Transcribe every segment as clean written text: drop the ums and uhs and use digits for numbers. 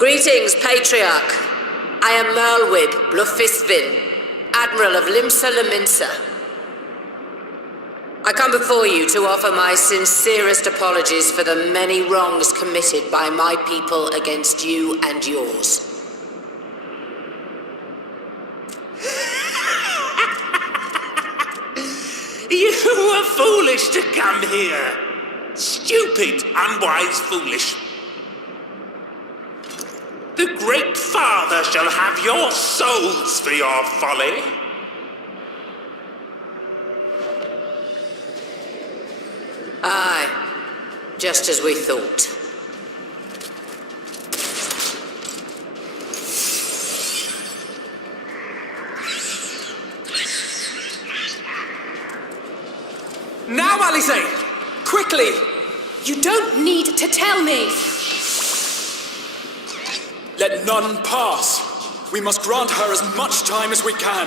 Greetings, Patriarch. I am Merlwyd Blufisvin, Admiral of Limsa Laminsa. I come before you to offer my sincerest apologies for the many wrongs committed by my people against you and yours. You were foolish to come here. Stupid, unwise, foolish. The Great Father shall have your souls for your folly. Aye, just as we thought. Now, Alize! Quickly! You don't need to tell me! Let none pass. We must grant her as much time as we can.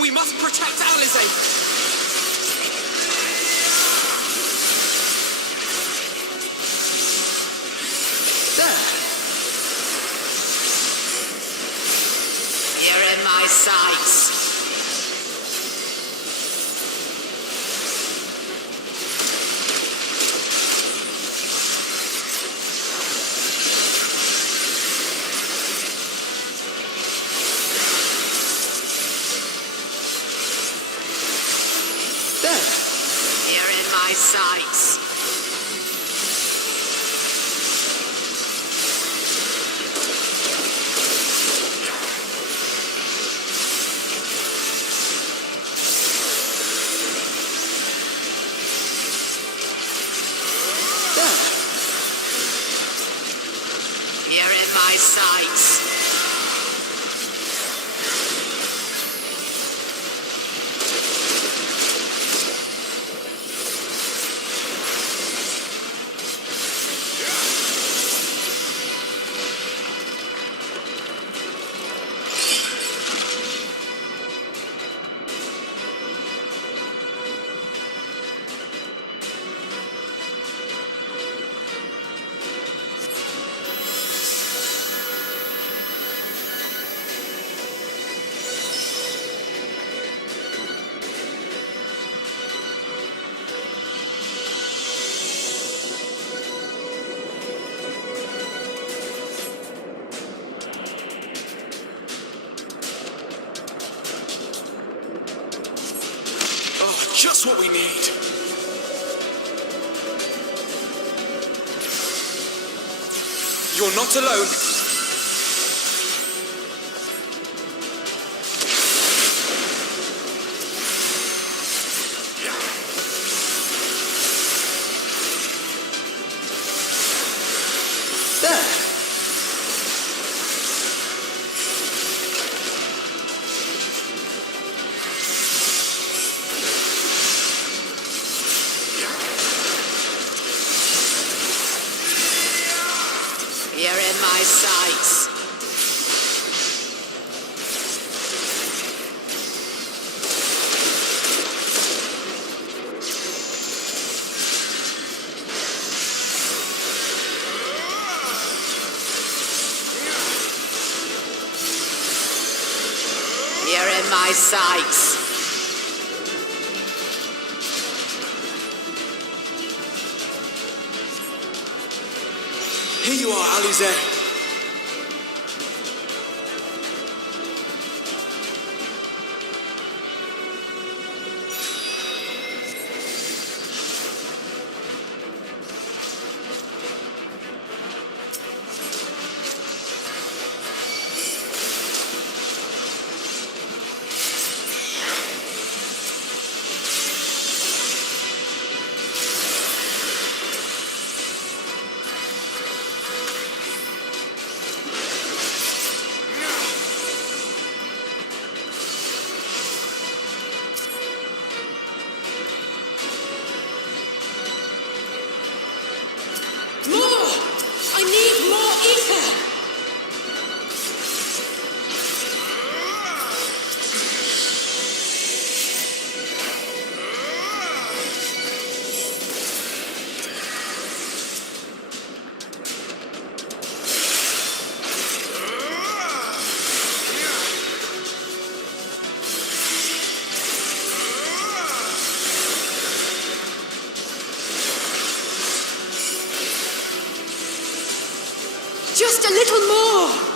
We must protect Alize! There! You're in my sights. You're in my sights. You're in my sights. Just what we need. You're not alone. There. You're in my sights. You're in my sights. Here you are, Alize. Just a little more!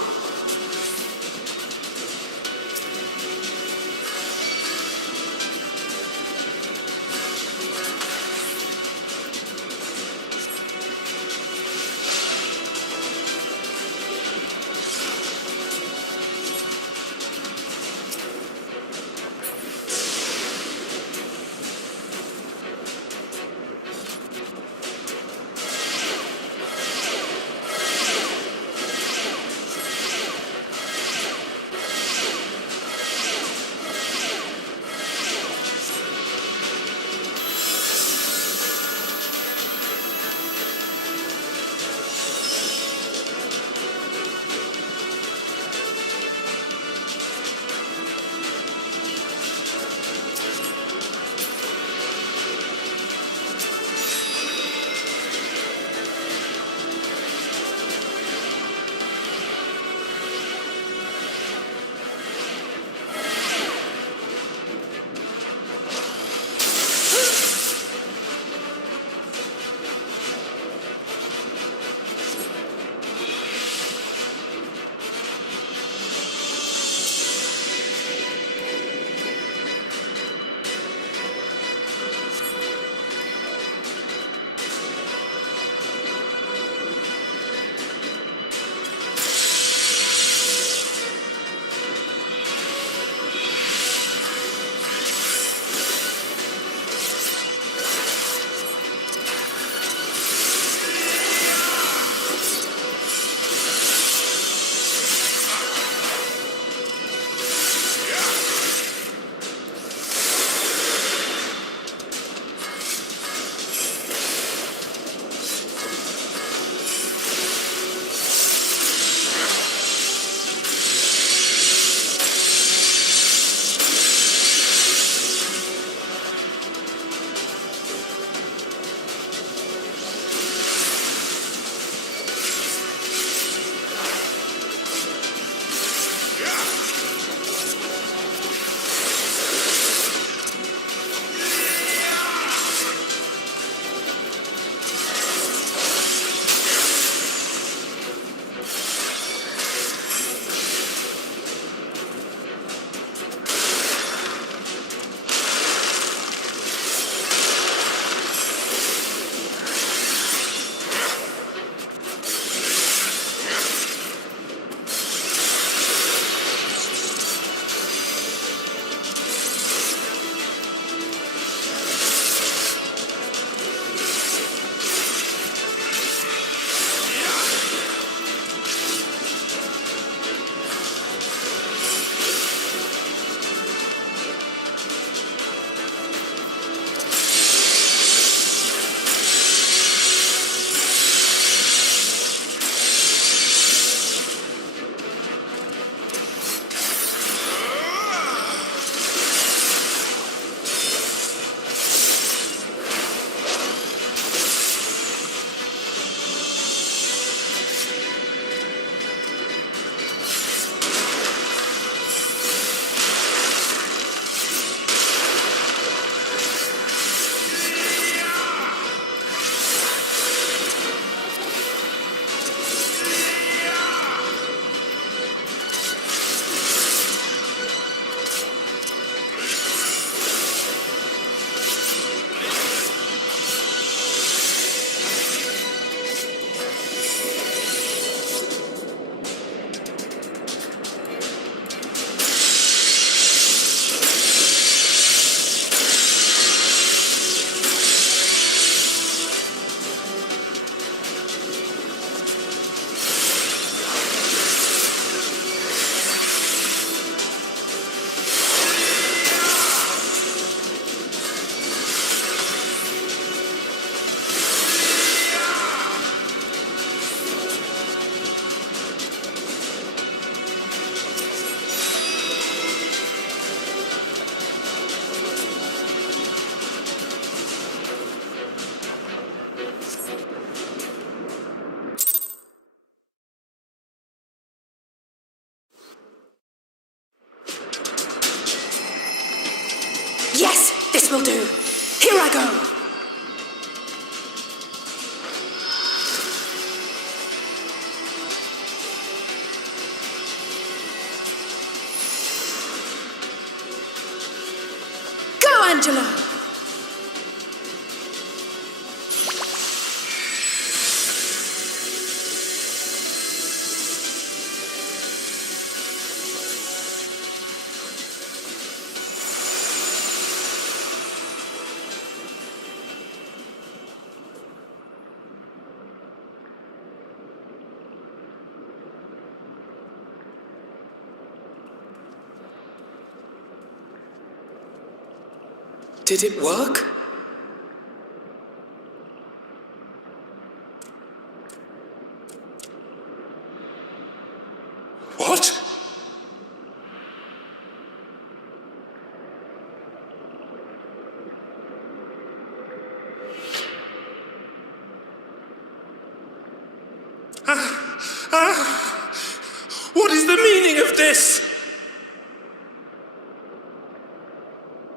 Yes, this will do. Here I go. Angela! Did it work? What? What is the meaning of this?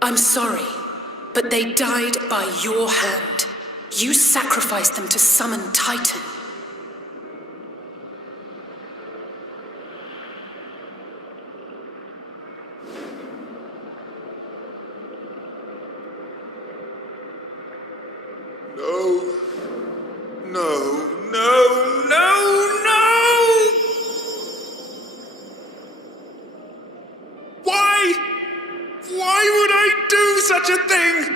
I'm sorry, but they died by your hand. You sacrificed them to summon Titan. No. No, no, no, no! Why? Why would I do such a thing?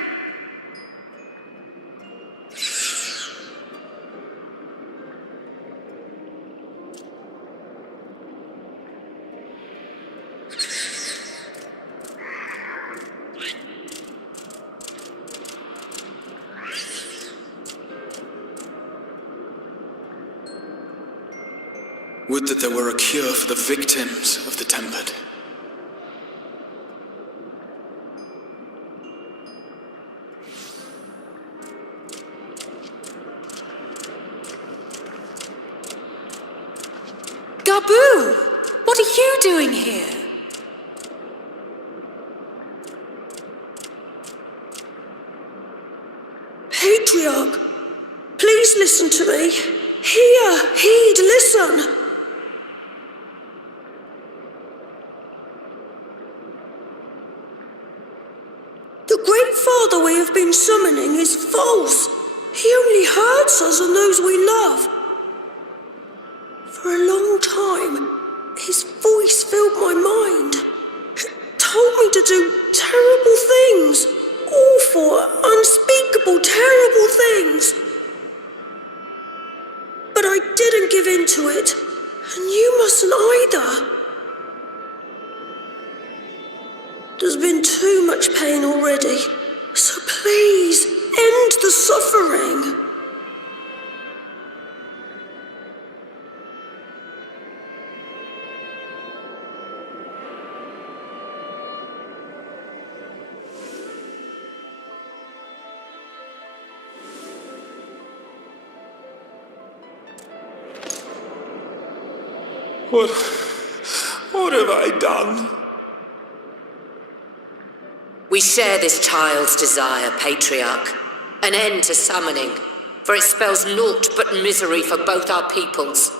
Would that there were a cure for the victims of the Tempered. Gabu! What are you doing here? Patriarch, please listen to me. Hear, heed, listen. The Great Father we have been summoning is false. He only hurts us and those we love. For a long time, his voice filled my mind. It told me to do terrible things. Awful, unspeakable, terrible things. But I didn't give in to it, and you mustn't either. There's been too much pain already, so please, end the suffering. What have I done? We share this child's desire, Patriarch. An end to summoning, for it spells naught but misery for both our peoples.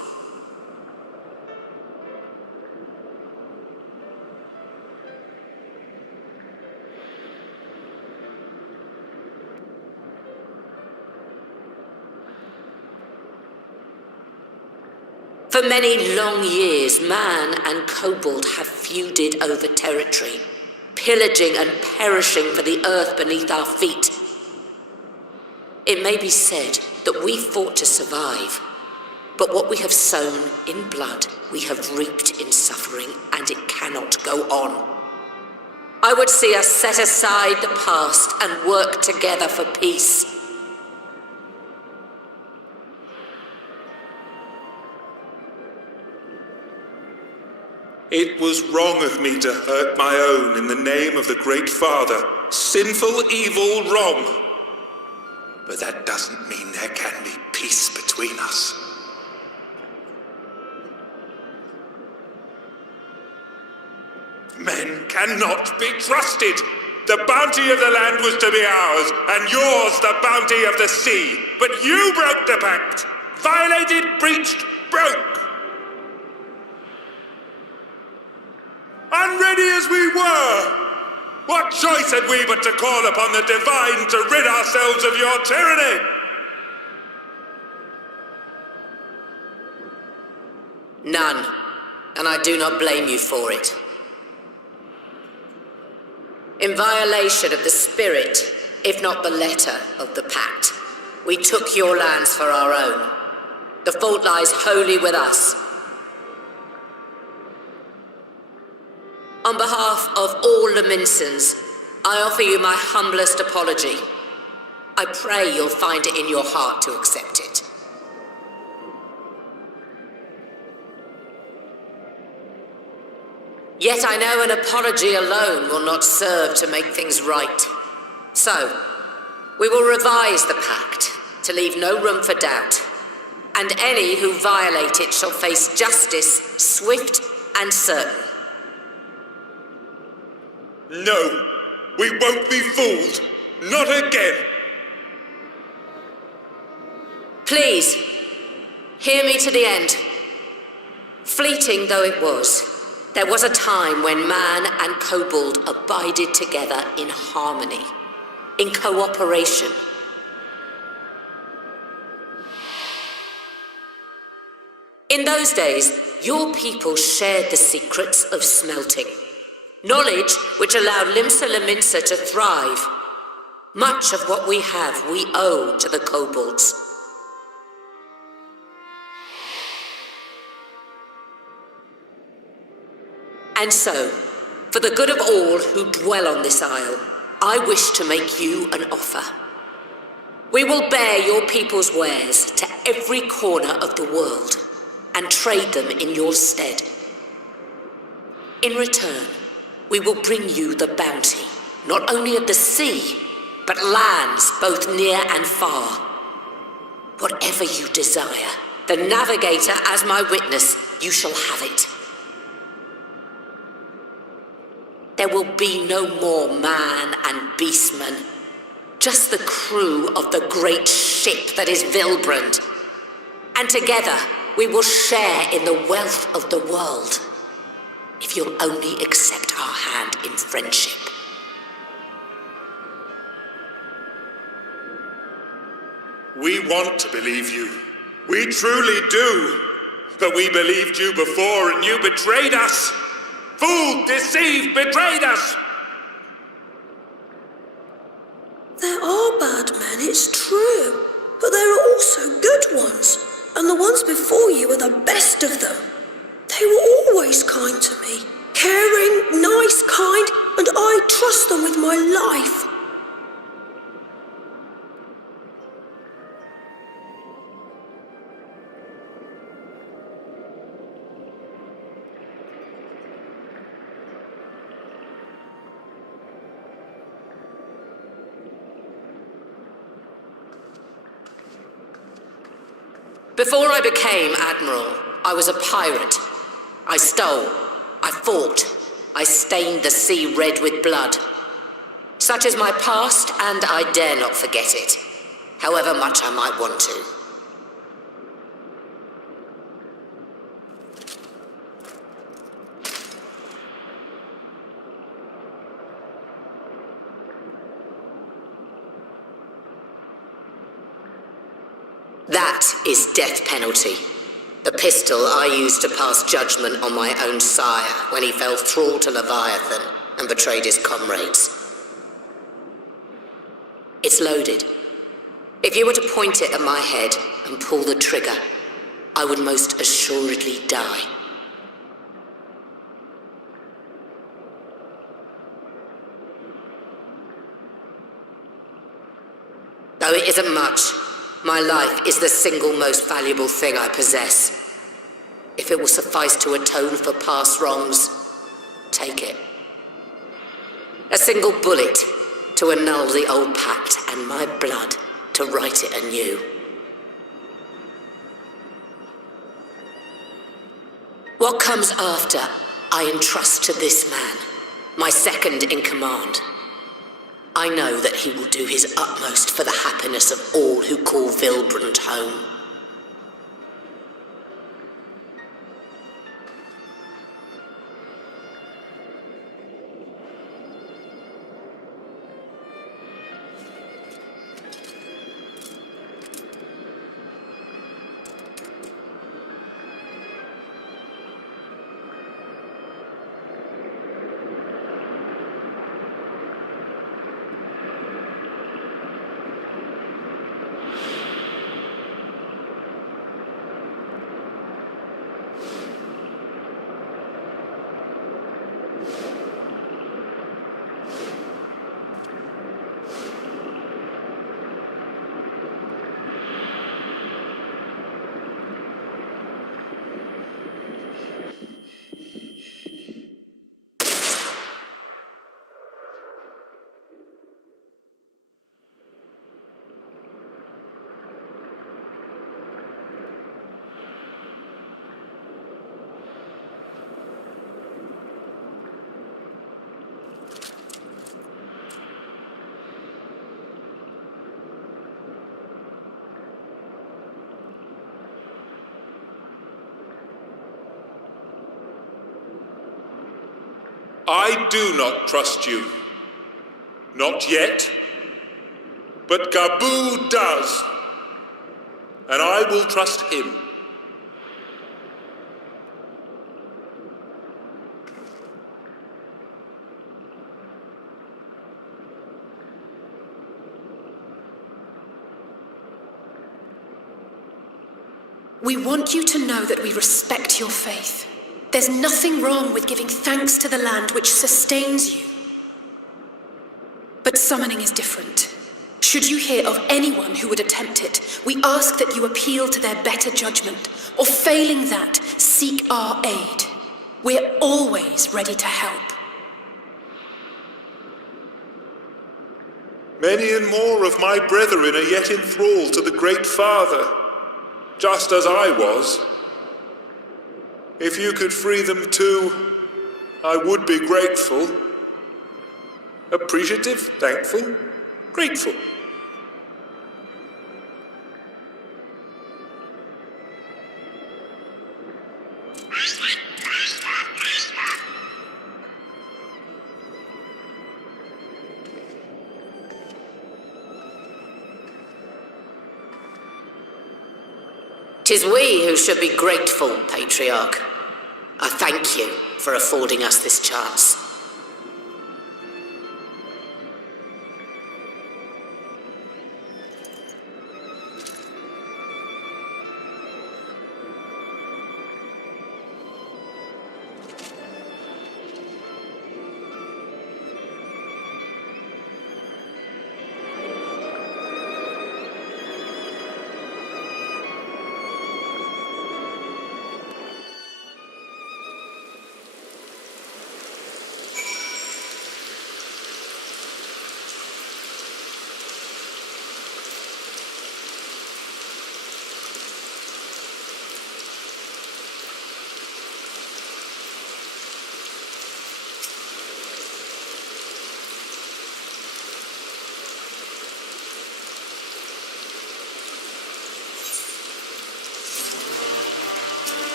For many long years, man and kobold have feuded over territory, pillaging and perishing for the earth beneath our feet. It may be said that we fought to survive, but what we have sown in blood, we have reaped in suffering, and it cannot go on. I would see us set aside the past and work together for peace. It was wrong of me to hurt my own in the name of the Great Father. Sinful, evil, wrong. But that doesn't mean there can be peace between us. Men cannot be trusted. The bounty of the land was to be ours, and yours the bounty of the sea. But you broke the pact. Violated, breached, broke. Unready as we were, What choice had we but to call upon the divine to rid ourselves of your tyranny? None, and I do not blame you for it. In violation of the spirit, if not the letter, of the pact, we took your lands for our own. The fault lies wholly with us. On behalf of all Laminsons, I offer you my humblest apology. I pray you'll find it in your heart to accept it. Yet I know an apology alone will not serve to make things right. So, we will revise the pact to leave no room for doubt, and any who violate it shall face justice, swift and certain. No, we won't be fooled. Not again. Please, hear me to the end. Fleeting though it was, there was a time when man and kobold abided together in harmony, in cooperation. In those days, your people shared the secrets of smelting, knowledge which allowed Limsa Laminsa to thrive. Much of what we have we owe to the kobolds. And so, for the good of all who dwell on this isle, I wish to make you an offer. We will bear your people's wares to every corner of the world and trade them in your stead. In return, we will bring you the bounty, not only of the sea, but lands both near and far. Whatever you desire, the Navigator as my witness, you shall have it. There will be no more man and beastman, just the crew of the great ship that is Vilbrand. And together, we will share in the wealth of the world, if you'll only accept our hand in friendship. We want to believe you. We truly do. But we believed you before and you betrayed us. Fooled, deceived, betrayed us! There are bad men, it's true. But there are also good ones. And the ones before you are the best of them. They were always kind to me. Caring, nice, kind, and I trust them with my life. Before I became Admiral, I was a pirate. I stole, I fought, I stained the sea red with blood. Such is my past, and I dare not forget it, however much I might want to. That is death penalty. The pistol I used to pass judgment on my own sire when he fell thrall to Leviathan and betrayed his comrades. It's loaded. If you were to point it at my head and pull the trigger, I would most assuredly die. Though it isn't much, my life is the single most valuable thing I possess. If it will suffice to atone for past wrongs, take it. A single bullet to annul the old pact, and my blood to write it anew. What comes after, I entrust to this man, my second in command. I know that he will do his utmost for the happiness of all who call Vilbrand home. I do not trust you. Not yet. But Gabu does. And I will trust him. We want you to know that we respect your faith. There's nothing wrong with giving thanks to the land which sustains you. But summoning is different. Should you hear of anyone who would attempt it, we ask that you appeal to their better judgment, or failing that, seek our aid. We're always ready to help. Many and more of my brethren are yet enthralled to the Great Father, just as I was. If you could free them too, I would be grateful. Appreciative, thankful, grateful. 'Tis we who should be grateful, Patriarch. I thank you for affording us this chance.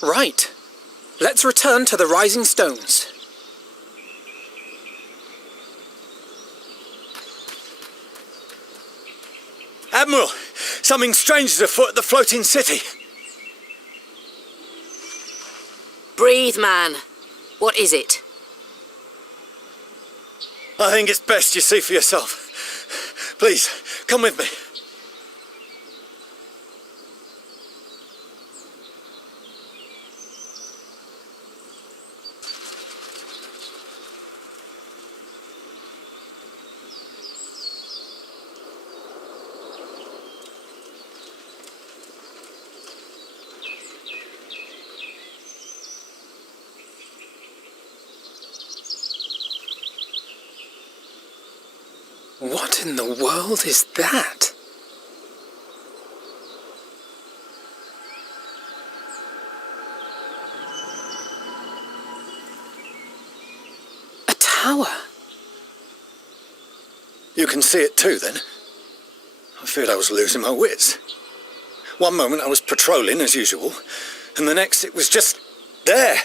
Right. Let's return to the Rising Stones. Admiral, something strange is afoot at the floating city. Breathe, man. What is it? I think it's best you see for yourself. Please, come with me. What in the world is that? A tower? You can see it too, then? I feared I was losing my wits. One moment I was patrolling as usual, and the next it was just there.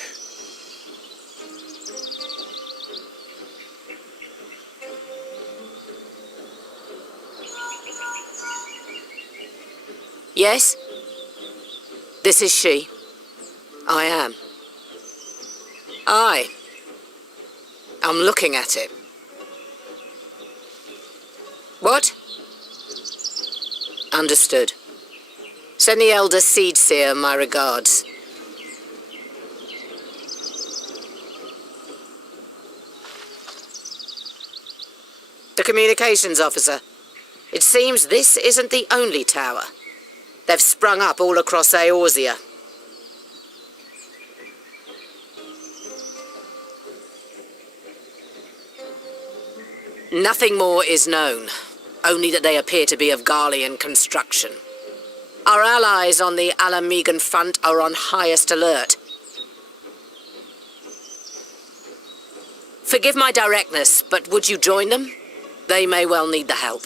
Yes? This is she. I am. I'm looking at it. What? Understood. Send the Elder Seedseer my regards. The communications officer. It seems this isn't the only tower. They've sprung up all across Eorzea. Nothing more is known, only that they appear to be of Garlean construction. Our allies on the Alamegan front are on highest alert. Forgive my directness, but would you join them? They may well need the help.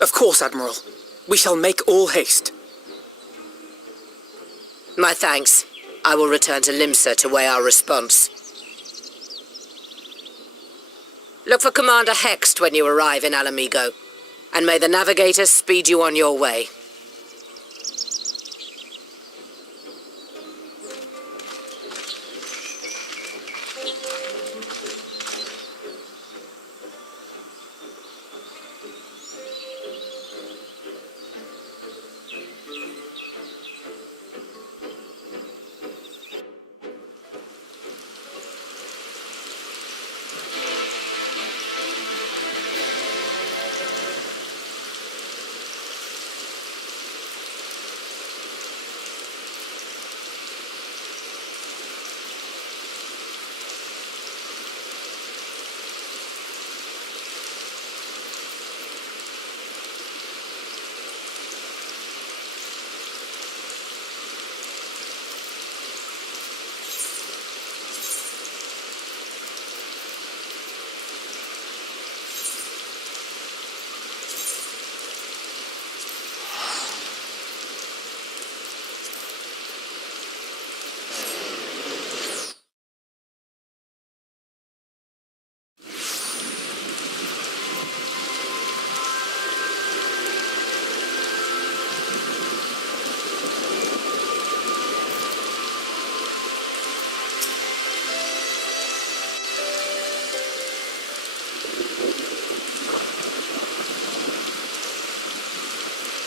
Of course, Admiral. We shall make all haste. My thanks. I will return to Limsa to weigh our response. Look for Commander Hext when you arrive in Alamigo, and may the Navigator speed you on your way.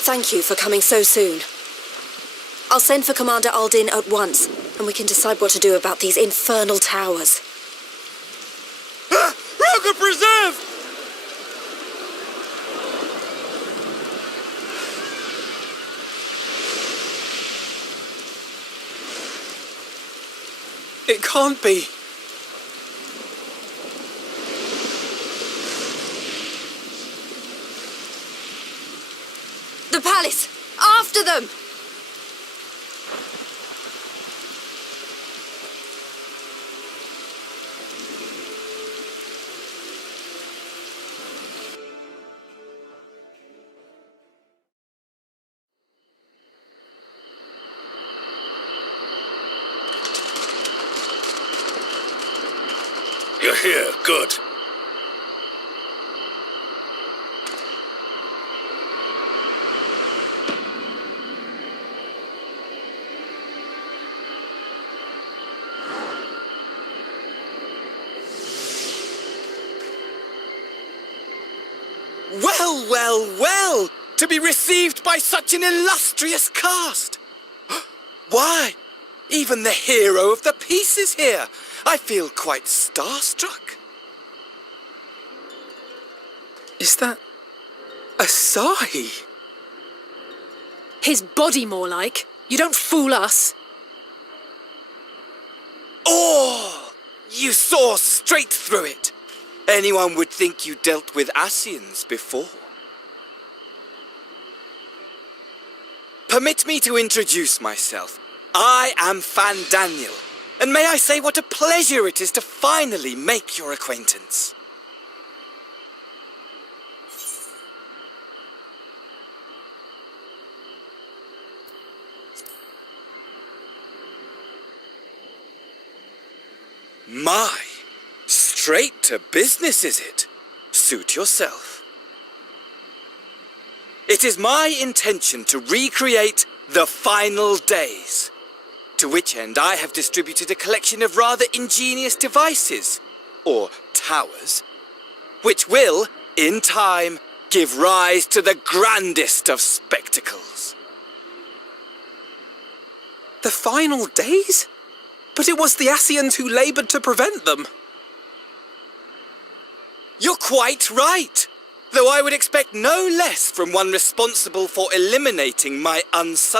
Thank you for coming so soon. I'll send for Commander Aldin at once, and we can decide what to do about these infernal towers. Roger Preserve! It can't be. The palace! After them! You're here. Good. Well, well, well! To be received by such an illustrious cast! Why, even the hero of the piece is here! I feel quite starstruck. Is that Asahi? His body, more like. You don't fool us. Oh! You saw straight through it. Anyone would think you dealt with Asians before. Permit me to introduce myself. I am Fan Daniel, and may I say what a pleasure it is to finally make your acquaintance. My, straight to business is it? Suit yourself. It is my intention to recreate the final days, to which end I have distributed a collection of rather ingenious devices, or towers, which will, in time, give rise to the grandest of spectacles. The final days? But it was the Asians who laboured to prevent them. You're quite right, though I would expect no less from one responsible for eliminating my